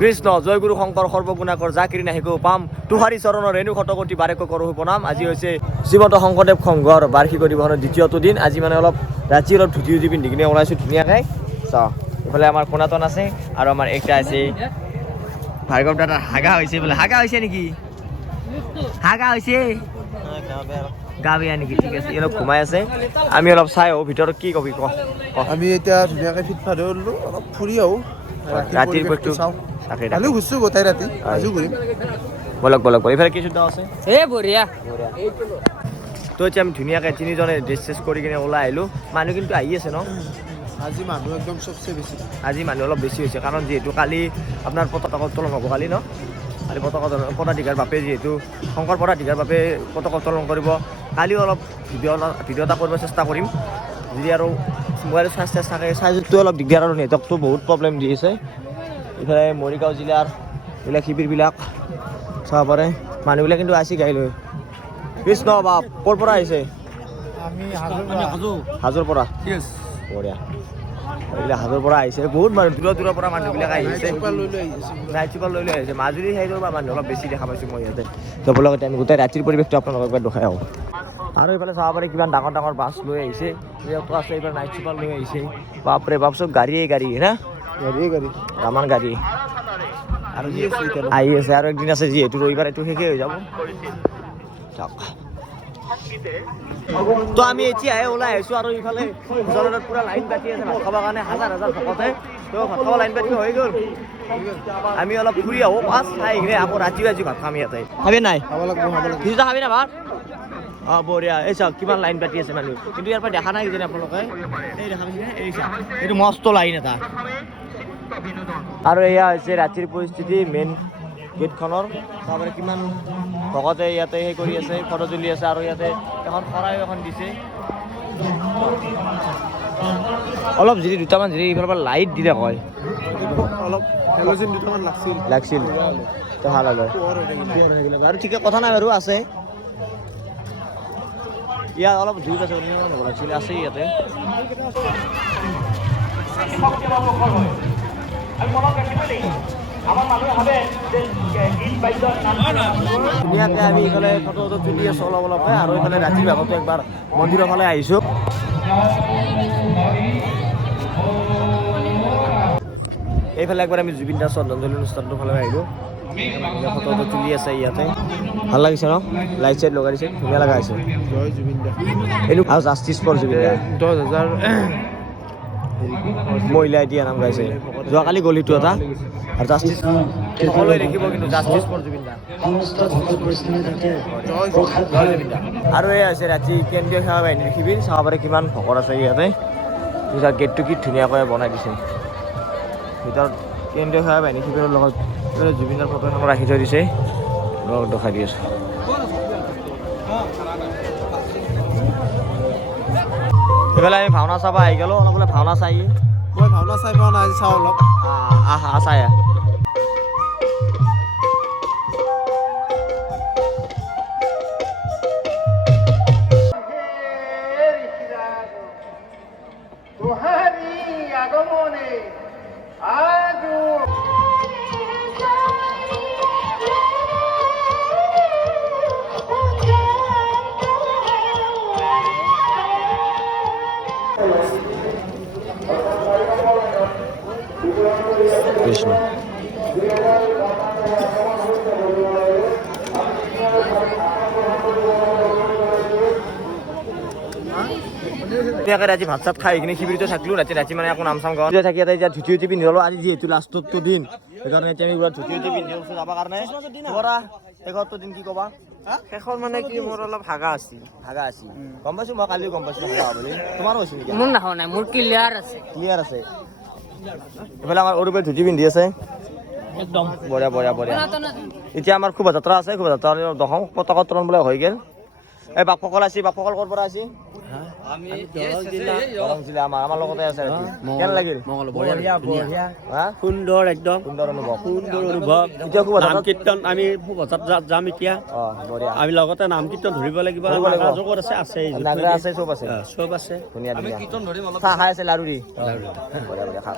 কৃষ্ণ জয় গুৰু শংকৰ সৰ্বগুণাকৰ জাকিৰি নাহিকো পাম তুহাৰী চৰণৰ ৰেণু শতকোটি বাৰেক কৰোঁ প্ৰণাম। আজি হৈছে শ্ৰীমন্ত শংকৰদেৱ সংঘৰ বাৰ্ষিক অধিৱেশনৰ দ্বিতীয়টো দিন। আজি মানে অলপ ৰাতি অলপ ধুতি উঠি পিন্ধি কিনে ওলাইছোঁ ধুনীয়াকৈ। চাওঁ এইফালে আমাৰ কোনাতন আছে আৰু আমাৰ একটা আছে ভাৰ্গৱ দাদা হাগা হৈছে বোলে। হাগা হৈছে নেকি? হাগা হৈছে গা বেয়া নেকি? ঠিক আছে অলপ ঘুমাই আছে। আমি অলপ চাই আহোঁ ভিতৰত কি কবি ক। আমি এতিয়া ধুনীয়াকৈ ফিটফাট হ'লো অলপ ফুৰি আহোঁ ৰাতিৰ পৰিৱেশটো চাওঁ। তাকে কালিও ঘূৰিছোঁ গোটেই ৰাতি আজিও ঘূৰিম। বলক বলক বলক এইফালে কি শুদ্ধ আছে বঢ়িয়া তো এতিয়া আমি ধুনীয়াকৈ তিনিজনে ড্ৰেছ চেছ কৰি কিনে ওলাই আহিলোঁ। মানুহ কিন্তু আহি আছে ন আজি মানুহ একদম চবচে বেছি। আজি মানুহ অলপ বেছি হৈছে কাৰণ যিহেতু কালি আপোনাৰ পতাকা উত্তোলন হ'ব কালি ন। কালি পতাধিকাৰ বাপে যিহেতু শংকৰ পতাধিকাৰ বাপে পতাকা উত্তোলন কৰিব। কালিও অলপ ভিডিঅ' এটা কৰিব চেষ্টা কৰিম। যদি আৰু মোবাইলত চাৰ্জ থাকে চাৰ্জটো অলপ দিগদাৰ আৰু নেটৱৰ্কটো বহুত প্ৰব্লেম দি আছে। ইফালে মৰিগাঁও জিলাৰ এইবিলাক শিবিৰবিলাক চাব পাৰে। মানুহবিলাক কিন্তু আহিছে গাড়ী লৈ। কৃষ্ণ বাপ ক'ৰ পৰা আহিছে? আমি হাজোৰ পৰা বঢ়িয়া। এইবিলাক হাজোৰ পৰা আহিছে বহুত মানুহ দূৰৰ পৰা মানুহবিলাক আহিছে। নাইট চুপাৰ লৈ আহিছে। মাজুলী চাইডৰ পৰা মানুহ অলপ বেছি দেখা পাইছোঁ মই ইয়াতে। লগতে আমি গোটেই ৰাতিৰ পৰিৱেশটো আপোনালোকক একবাৰ দেখাই আহোঁ। আৰু এইফালে চাব পাৰি কিমান ডাঙৰ ডাঙৰ বাছ লৈ আহিছে। ইয়াতো আছে এইবাৰ নাইট চুপাৰ লৈ আহিছে। বাপৰে বাপ চব গাড়ীয়ে গাড়ী না গাড়ী ৰামান গাড়ী আৰু আহি আছে। আৰু একদিন আছে যিহেতু ৰবিবাৰ এইটো শেষেই হৈ যাব। তো আমি এতিয়াহে ওলাই আহিছোঁ আৰু ইফালে জলৰত পুৰা লাইন পাতি আছে ভাত খাবৰ কাৰণে হাজাৰ হাজাৰ ভকতে। তো ভাত খাব লাইন পাতি হৈ গ'ল। আমি অলপ ফুৰি আহোঁ পাঁচ খাই কিনে আকৌ ৰাতি ভাত খাম ইয়াতে। খাবি নাই? দুটা খাবি না ভাত? অঁ বঢ়িয়া। এই চাওক কিমান লাইন পাতি আছে মানুহ। কিন্তু ইয়াৰ পৰা দেখা নাই কিজানি আপোনালোকে। এই দেখা পাইছে এই চাওক এইটো মস্ত লাইন এটা। আৰু এয়া হৈছে ৰাতিৰ পৰিস্থিতি মেইন গেটখনৰ। তাৰপৰা কিমান ভকতে ইয়াতে সেই কৰি আছে ফটো তুলি আছে। আৰু ইয়াতে এখন শৰাইও এখন দিছে। অলপ যদি দুটামান যদি এইফালৰ পৰা লাইট দিলে কয় অলপ হেল'জিন দুটামান লাগছিল ভাল হ'লে আৰু ঠিকে কথা নাই বাৰু আছে। ইয়াত অলপ জুইত আছে লাগছিল আছে ইয়াতে। ধুনীয়াকৈ আমি এইফালে ফটো তুলি আছোঁ অলপ অলপকৈ। আৰু এইফালে ৰাতিৰ ভাগতো একবাৰ মন্দিৰৰ ফালে আহিছোঁ। এইফালে একবাৰ আমি জুবিন দাৰ শ্ৰদ্ধাঞ্জলি অনুষ্ঠানটোৰ ফালে আহিলোঁ। ফটো তুলি আছে ইয়াতে ভাল লাগিছে ন। লাইট চাইট লগাই দিছে ধুনীয়া লগা হৈছে। জয় জুবিন দা। এইটো আৰু জাষ্টিছ ফৰ জুবিন দা 10,000 মহিলাই দিয়া নাম গাইছে। যোৱাকালি গলিটো এটা আৰু জাষ্টিছ সকলোৱে দেখিব কিন্তু জাষ্টিছ ফৰ জুবিন দা। আৰু এই আছে ৰাতি কেন্দ্ৰীয় সেৱা বাহিনীৰ শিবিৰ। চাব পাৰে কিমান ভকত আছে ইয়াতে। গেটটো কি ধুনীয়াকৈ বনাই দিছে। ভিতৰত কেন্দ্ৰীয় সেৱা বাহিনী শিবিৰৰ লগত জুবিনৰ ফটো এখন ৰাখি থৈ দিছে। দেখাই দি আছোঁ। এইফালে আমি ভাওনা চাব আহি গ'লোঁ। অলপ বোলে ভাওনা চাই মই ভাওনা চাই পোৱা নাই, আজি চাওঁ অলপ। চাই কৃষ্ণ আজি ভাত চাত খাই কিনে শিবিৰতে থাকিলোঁ। ৰাতি মানে আকৌ নাম চাম গাঁৱত থাকি ইয়াতে এতিয়া ধুতি উঠি পিন্ধি ল'লোঁ। আজি যিহেতু লাষ্টটো দিন সেইকাৰণে এতিয়া আমি পুৰা ধুতি উঠি পিন্ধি আছোঁ যাবৰ কাৰণে। শেষৰটো দিন কি ক'বা? শেষৰ মানে কি মোৰ অলপ হাগা আছিল। গম পাইছোঁ মই কালিও গম পাইছোঁ হাগা বুলি। তোমাৰো হৈছিল নেকি? মোৰ নহয় নাই, মোৰ ক্লিয়াৰ আছে। এইফালে আমাৰ অৰুপে ধুতি পিন্ধি আছে একদম বঢ়িয়া। এতিয়া আমাৰ শোভাযাত্ৰা আছে। শোভাযাত্ৰা দশম পতাকা উত্তোলন বোলে হৈ গ'ল। এই বাপসকল আছে। বাপসকল ক'ৰ পৰা আছে? দৰং জিলা আমাৰ লগতে আছে। কেনে লাগিল? বঢ়িয়া সুন্দৰ একদম সুন্দৰ অনুভৱ। এতিয়া নাম কীৰ্তন আমি শোভাযাত্ৰাত যাম এতিয়া। আমি লগতে নাম কীৰ্তন ধৰিব লাগিব। নাগৰা আছে চব আছে ধুনীয়া। চাহ খাই আছে লাৰু দি বঢ়িয়া খা।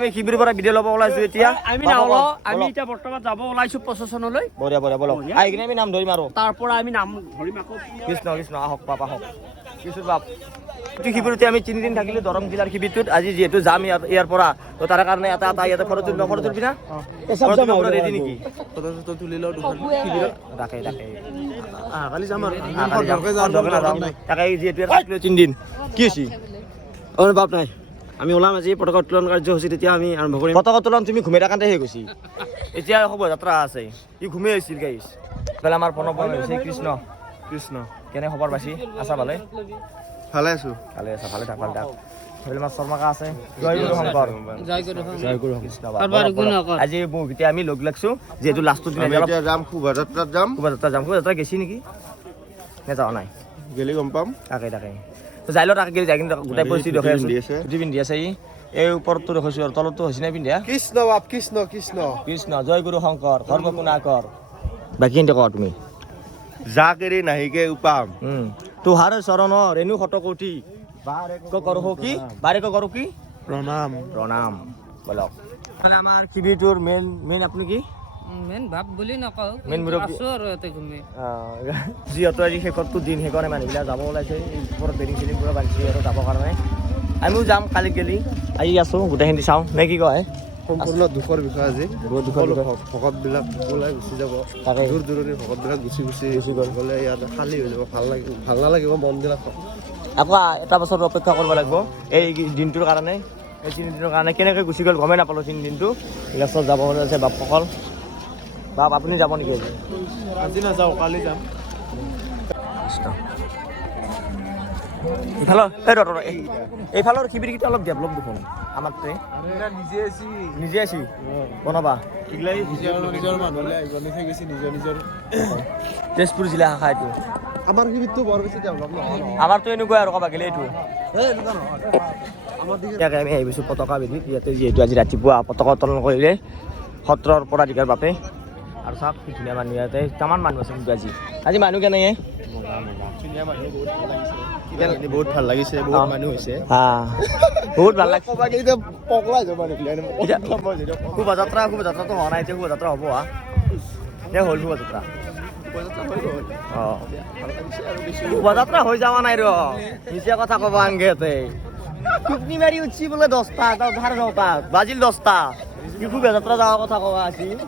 আমি শিবিৰৰ পৰা বিদায় ল'ব ওলাইছো এতিয়া আমি নাওলো আমি এতিয়া বৰ্তমান যাব ওলাইছো প্ৰশাসনলৈ বঢ়িয়া বঢ়িয়া বলক আহি কিনে আমি নাম ধৰিম আৰু তাৰ পৰা আমি নাম ধৰিম আকৌ কৃষ্ণ কৃষ্ণ আহক বাপ আহক কিছু বাপ এইটো শিবিৰতে আমি 3 দিন থাকিলো দৰং জিলাৰ শিবিৰটোত আজি যিহেতু যাম ইয়াৰ পৰা তো তাৰ কাৰণে এটা ইয়াতে ফটো তুলিবি না ৰেডি নেকি ফটো তুলি লওঁ দুখন শিবিৰত ৰাখে ৰাখে কালি যাম আৰু তাকে যিহেতু থাকিলো 3 দিন কি হৈছে বাপ নাই আমি ওলাম আজি পতাকা উত্তোলন কাৰ্যসূচী তেতিয়া আমি আৰম্ভ কৰিম পতাকা উত্তোলন তুমি ঘুমে থাকাতে হৈ গৈছি এতিয়া শোভাযাত্ৰা আছে ই ঘুমে আহিছিল গাইছ বেলা আমাৰ প্ৰণৱ হৈছে কৃষ্ণ কৃষ্ণ কেনে খবৰ পাইছি আছা ভালে ভালে আছো ভালে আছা ভালে থাক হেলমাৰ শৰ্মাকা আছে জয় গুৰু শংকৰ জয় গুৰু কৃষ্ণ আজি বহুতে আমি লগ লাগছো যেহেতু লাষ্টৰ দিনা এতিয়া যাম শোভাযাত্ৰাত যাম শোভাযাত্ৰা গেছি নেকি নে যাৱা নাই গেলি গম পাম তাকে তো যাই ল তাকে গেলি যাই কিন্তু গোটাই পৰিস্থিতি দেখে আছে পিন্ধি আছে এই ওপৰতো দেখিছো আৰু তলতো হৈছে নাই পিন্ধা কৃষ্ণ বাপ কৃষ্ণ কৃষ্ণ কৃষ্ণ জয় গুৰু শংকৰ সৰ্বগুণাকৰ বাকী কিন্তু কোৱা তুমি যাক এৰি নাহিকে উপাম তোহাৰ চৰণ ৰেণু শতকোটি কৰো কি বাৰে কৰো কি প্ৰণাম প্ৰণাম বলক মানে আমাৰ শিবিৰটোৰ মেইন আপুনি কি মেইন ভাব বুলি নকওঁ মেইন মুৰব্বী আছো আৰু ইয়াতে ঘুমি যিহেতু আজি শেষৰটো দিন সেইকাৰণে মানুহবিলাক যাব ওলাইছে ওপৰত বেডিং চেডিং পুৰা বান্ধিছে আৰু যাবৰ কাৰণে আমিও যাম কালি গেলি আহি আছোঁ গোটেইখিনি চাওঁ নে কি কয় সম্পূৰ্ণ দুখৰ বিষয় আজি বহুত দুখৰ বিষয়। ভকতবিলাক ওলাই গুচি যাব তাকে। দূৰ দূৰণিৰ ভকতবিলাক গুচি গ'লে ইয়াত খালী হৈ যাব ভাল নালাগিব মনবিলাক আকৌ এটা বছৰ অপেক্ষা কৰিব লাগিব এই দিনটোৰ কাৰণে এই 3 দিনৰ কাৰণে কেনেকৈ গুচি গ'ল গমেই নাপালোঁ 3 দিনটো লাষ্টত যাব ওলাইছে বাপসকল বাপ আপুনি যাব নেকি আজি আজি নাযাওঁ কালি যাম এইফালৰ শিবিৰকেইটা অলপ ডেভেলপ দেখোন আমাৰটোৱে নিজে আছি বনাবা নিজৰ মানুহলৈ আহিব নিছে গৈছে নিজৰ তেজপুৰ জিলা শাখা এইটো আমাৰ শিবিৰটো বৰ বেছি ডেভেলপ নহয় আমাৰতো এনেকুৱাই আৰু ক'বা গ'লে এইটো ইয়াকে আমি আহিছোঁ পতাকা বেদিত ইয়াতে যিহেতু আজি ৰাতিপুৱা পতাকা উত্তোলন কৰিলে সত্ৰৰ পদাধিকাৰ বাপে আৰু চাওক কি ধুনীয়া মানুহ ইয়াতে তামান মানুহ আছে কিন্তু আজি মানুহ কেনেকৈ বহুত ভাল লাগিছে বহুত মানুহ হৈছে বহুত ভাল লাগিছে পকলাই যাব শোভাযাত্ৰাটো হোৱা নাই এতিয়া শোভাযাত্ৰা হ'ব নে হ'ল শোভাযাত্ৰা শোভাযাত্ৰা হৈ যোৱা নাই ৰ নিচে কথা ক'ব আনগেতে টুপনি মাৰি উঠছি বোলে 10টা 9টা বাজিল 10টা কি শোভাযাত্ৰা যোৱাৰ কথা কোৱা আছিল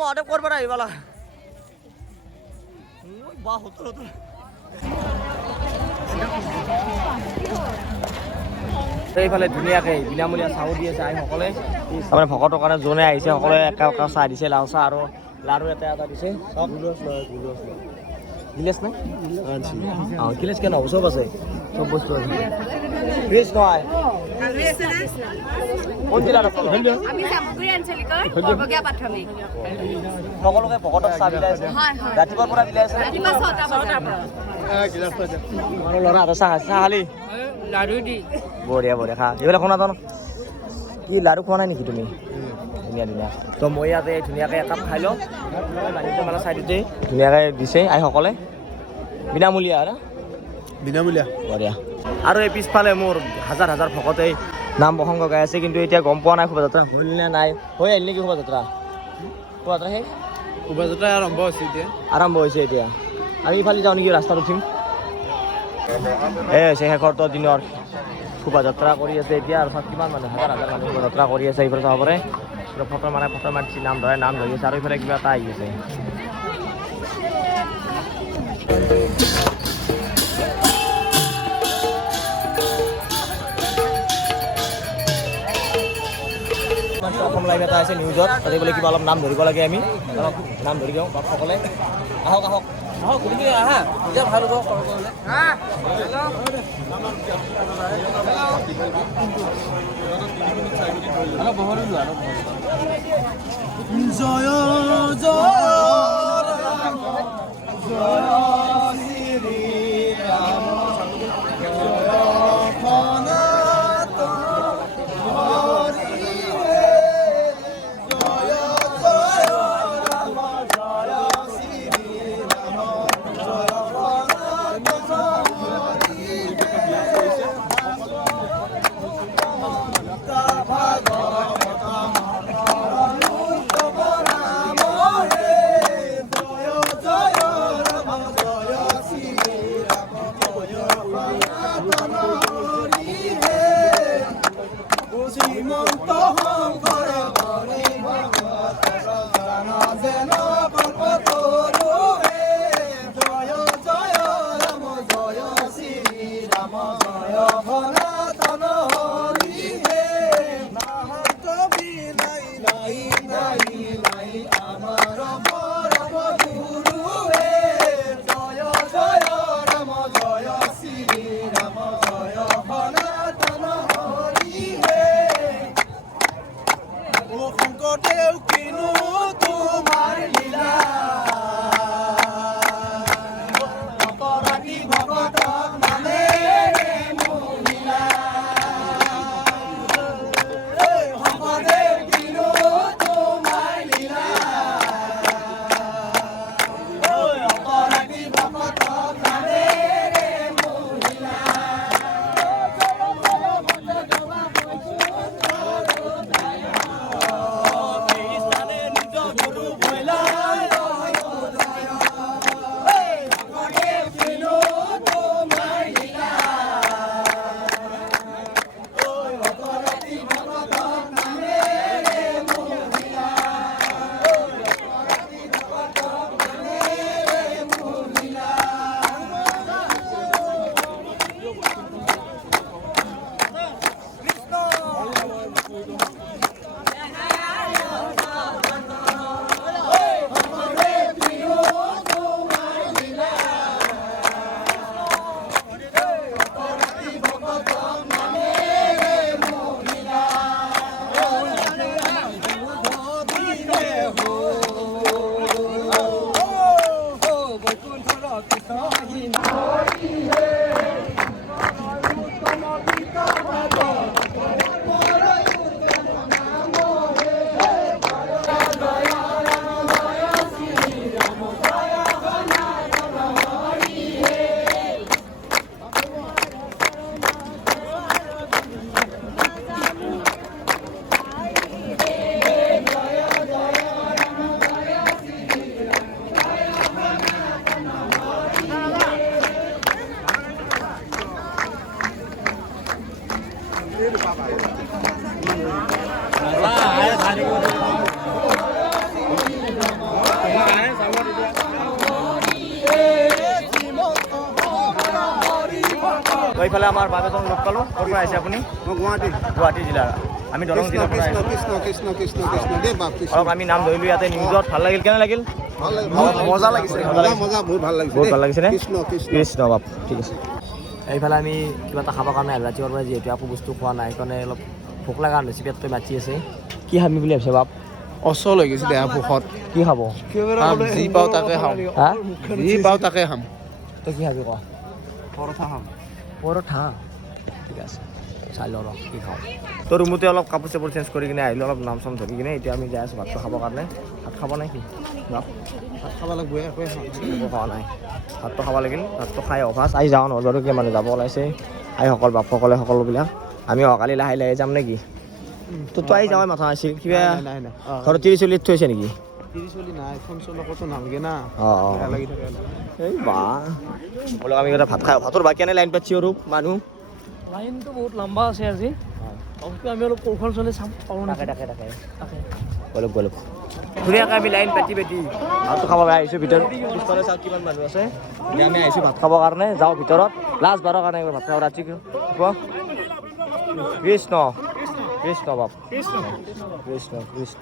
মহাদেৱ ক'ৰ পৰা আহিবালা এইফালে ধুনীয়াকৈ বিনামূলীয়া চাহ দি আছে আইসকলে তাৰমানে ভকতৰ কাৰণে যোনে আহিছে সকলোৱে একা চাহ দিছে লাও চাহ আৰু লাৰু এটা দিছে গিলেছ নাই গিলেছ কেন হ'ব চব আছে চব বস্তু আছে ফ্ৰিজ নহয় কোন জিলাৰ সকলোকে ভকতক চাহ বিলাই আছে ৰাতিপুৱাৰ পৰা বিলাই আছে আৰু ল'ৰা হাতৰ চাহ খালি লাড়ু দি বঢ়িয়া খা এইবিলাক শুনা তন কি লাড়ু খোৱা নাই নেকি তুমি ধুনীয়া তো মই ইয়াতে ধুনীয়াকৈ একাপ খাই লওঁ বাণিজ্য মেলা চাইডতে ধুনীয়াকৈ দিছে আইসকলে বিনামূলীয়া আৰু বিনামূলীয়া বঢ়িয়া আৰু এই পিছফালে মোৰ হাজাৰ ভকতে নাম প্ৰসংগ গাই আছে কিন্তু এতিয়া গম পোৱা নাই শোভাযাত্ৰা হ'ল নে নাই হৈ আহিল নেকি শোভাযাত্ৰা সেই শোভাযাত্ৰা আৰম্ভ হৈছে এতিয়া আমি ইফালে যাওঁ নেকি ৰাস্তাত উঠিম এই হৈছে শেষৰটো দিনৰ শোভাযাত্ৰা কৰি আছে এতিয়া আৰু কিমান মানুহ হাজাৰ মানুহ শোভাযাত্ৰা কৰি আছে এইফালে চাব পাৰে ফটো মাৰিছে নাম ধৰি আছে আৰু এইফালে কিবা এটা আহি আছে অসম লাইভ এটা আছে নিউজত তাতে বোলে কিবা অলপ নাম ধৰিব লাগে আমি অলপ নাম ধৰি দিওঁ বাপসকলে আহক গতিকে আহা এতিয়া ভাল হ'ব জয় শ্ৰীমন্ত শংকৰ হৰি ভগতৰ জান যেন কল্পতৰুৱে জয় জয় ৰাম জয় শ্ৰী ৰাম জয় সনাতন হৰি হে নাহত বিনাই নাই নাই নাই আমাৰ পৰম গুৰুৱে জয় জয় ৰাম জয় শ্ৰী ৰাম জয় সনাতন হৰি হে ও শংকৰদেৱ কিনো তোমাৰ লীলা অপৰাধী ভগতক নামেৰে মোহিলা শংকৰদেৱ কিনো তোমাৰ লীলা অপৰাধী ভগতক নামেৰে মোহিলা স্থানে নিজ গুৰু ভৈলাই শংকৰদেৱ কিনো তোমাৰ লীলা অপৰাধী ভগতক নামেৰে মোহিলা অপৰাধী ভগতক নামেৰে মোহিলা এইফালে আমাৰ বাবেজন লগ পালোঁ ক'ৰ পৰা আহিছে আপুনি গুৱাহাটী জিলাৰ আমি দৰং জিলাৰ পৰা আহিছোঁ কৃষ্ণ কৃষ্ণ কৃষ্ণ দেৱ বাপ কৃষ্ণ অলপ আমি নাম ধৰিলোঁ ইয়াতে নিউজত ভাল লাগিল কেনে লাগিল ভাল লাগিল মজা লাগিছে মজা বহুত ভাল লাগিছে বহুত ভাল লাগিছেনে কৃষ্ণ কৃষ্ণ কৃষ্ণ বাপ ঠিক আছে এইফালে আমি কিবা এটা খাবৰ কাৰণে আহিলোঁ ৰাতিপুৱাৰ পৰা যিহেতু একো বস্তু খোৱা নাই সেইকাৰণে অলপ ভোক লগা হৈছে পেটটো মাতি আছে কি খাবি বুলি ভাবিছে বাপ অচল হৈ গৈছে দেহা ভোকত কি খাব যি পাওঁ তাকে খাম হা যি পাওঁ তাকে খাম তই কি খাবি ক পৰঠা খাম পৰঠা ঠিক আছে চাই লওঁ ৰ কি খাওঁ তোৰ ৰুমতে অলপ কাপোৰ চাপোৰ চেঞ্জ কৰি কিনে আহিলোঁ অলপ নাম চাম ধৰি কিনে এতিয়া আমি যাই আছোঁ ভাতটো খাবৰ কাৰণে ভাত খাব নাই কি বাপ ভাত খাব লাগিব একোৱে খাম একো খোৱা নাই ভাতটো খাব লাগিল ভাতটো খাই অভাস আহি যাওঁ নহ'লে আৰু কিমান যাব ওলাইছে আইসকল বাপসকলে সকলোবিলাক আমি অহাকালি লাহে লাহে যাম নেকি তো আহি যাওঁ মাথা আছিল কিবা নাই নাই ঘৰত 30-40 থৈছে নেকি 30 নাই ফোন চোন আকৌতো নালগে না অঁ অঁ বেয়া লাগি থাকে এই বা বোলক আমি এটা ভাত খাই ভাতৰ বাকী আনে লাইন পাতিছোঁ আৰু মানুহ লাইনটো বহুত লম্বা আছে আজি আমি অলপ কৌশল চলে চাম পাৰোঁ তাকে বলক বলক ধুনীয়াকৈ আমি লাইন পাতি ভাতটো খাব আহিছোঁ ভিতৰত পিছফালে চাওক কিমান মানুহ আছে এতিয়া আমি আহিছোঁ ভাত খাবৰ কাৰণে যাওঁ ভিতৰত লাষ্ট বাৰৰ কাৰণে ভাত খাব ৰাতি কৃষ্ণ কৃষ্ণ বাপ কৃষ্ণ কৃষ্ণ কৃষ্ণ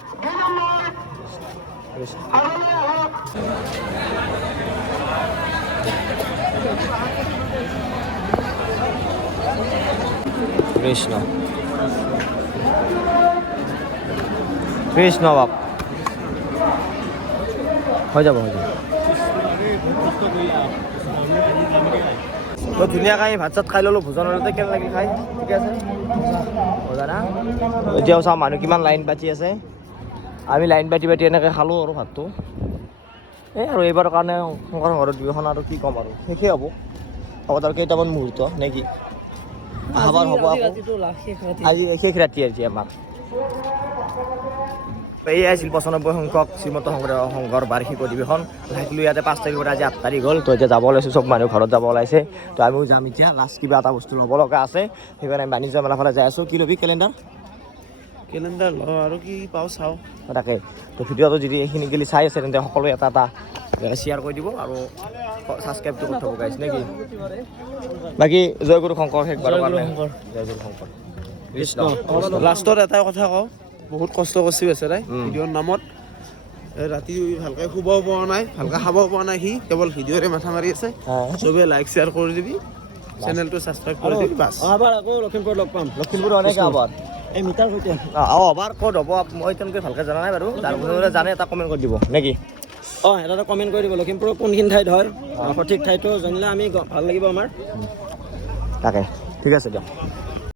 কৃষ্ণ কৃষ্ণ কৃষ্ণ বাপ হৈ যাব তো ধুনীয়াকৈ আমি ভাত চাত খাই ল'লোঁ ভোজন হ'লতে কেনে লাগিল খাই ঠিকে আছে মজা না এতিয়াও চাওঁ মানুহ কিমান লাইন পাতি আছে আমি লাইন পাতি এনেকৈ খালোঁ আৰু ভাতটো এই আৰু এইবাৰৰ কাৰণে শংকৰ ঘৰত দুয়োখন আৰু কি ক'ম আৰু শেষেই হ'ব হ'ব আৰু কেইটামান মুহূৰ্ত নে কি আহাবাৰ হ'ব আকৌ আজি শেষ ৰাতি আজি আমাৰ এই আছিল 95 সংখ্যক শ্ৰীমন্ত সংঘৰ বাৰ্ষিক অধিৱেশন থাকিলোঁ ইয়াতে 5 তাৰিখৰ পৰা আজি 8 তাৰিখ হ'ল তো এতিয়া যাব ওলাইছোঁ চব মানুহ ঘৰত যাব ওলাইছে তো আমিও যাম এতিয়া লাষ্ট কিবা এটা বস্তু ল'ব লগা আছে সেইকাৰণে আমি বাণিজ্য মেলাৰ ফালে যাই আছোঁ কি ল'বি কেলেণ্ডাৰ কেলেণ্ডাৰ লওঁ আৰু কি পাওঁ চাওঁ। তাকে তো ভিডিঅ'টো যদি এইখিনি গেলি চাই আছে তেন্তে সকলোৱে এটা শ্বেয়াৰ কৰি দিব আৰু ছাবস্ক্ৰাইবটো কৰি থ'ব গাইছ নেকি। বাকী জয়গুৰু শংকৰ শেষবাৰৰ কাৰণে জয়গুৰু শংকৰ কৃষ্ণ। লাষ্টত এটাই কথা কওঁ, বহুত কষ্ট কৰিছে বেচেৰাই ভিডিঅ'ৰ নামত। ৰাতি ভালকৈ শুবও পোৱা নাই, ভালকৈ খাবও পোৱা নাই, সি কেৱল ভিডিঅ'ৰে মাথা মাৰি আছে। চবে লাইক শ্বেয়াৰ কৰি দিবি, চেনেলটো ছাবস্ক্ৰাইব কৰি দিবি বাছ। আবাৰ আকৌ লখিমপুৰত লগ পাম। লখিমপুৰ এনেকৈ আবাৰ এই মিটাৰ সৈতে আবাৰ ক'ত হ'ব মই তেনেকৈ ভালকৈ জনা নাই বাৰু। তাৰ কোনোবাই জানে এটা কমেণ্ট কৰি দিব নেকি। এটা কমেণ্ট কৰি দিব লখিমপুৰৰ কোনখিনি ঠাইত হয়, সঠিক ঠাইটো জানিলে আমি ভাল লাগিব আমাৰ। তাকে ঠিক আছে দিয়ক।